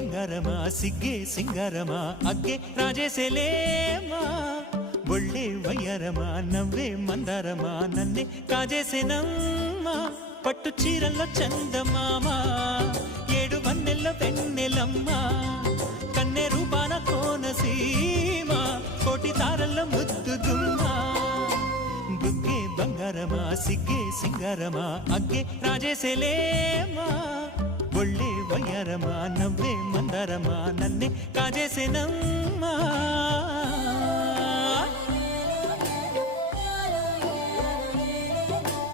ಬಂಗಾರಮ ಸಿಗ್ಗೆ ಸಿಂಗಾರಮ ಅಗ್ಗೆ ರಾಜೇಸೆಲೇಮಾ ಒಳ್ಳೆ ವಯ್ಯಾರಮ ನವ್ವే మందారమ నన్నే కాజేసెనమ్మా పట్టు చీరల్లో చందమామ ఏడు వన్నెల్ల వెన్నెలమ్మ కన్నె రూపాన కోనసీమ కోటి తారల్లో ముద్దుగుమ్మ బుగ్గే బంగారమ సిగ్గే సింగారమ అగ్గే రాజేసెలేమా ఒళ్ళే వయ్యారమ నవ్వే మందారమ నన్నే కాజేసెనమ్మా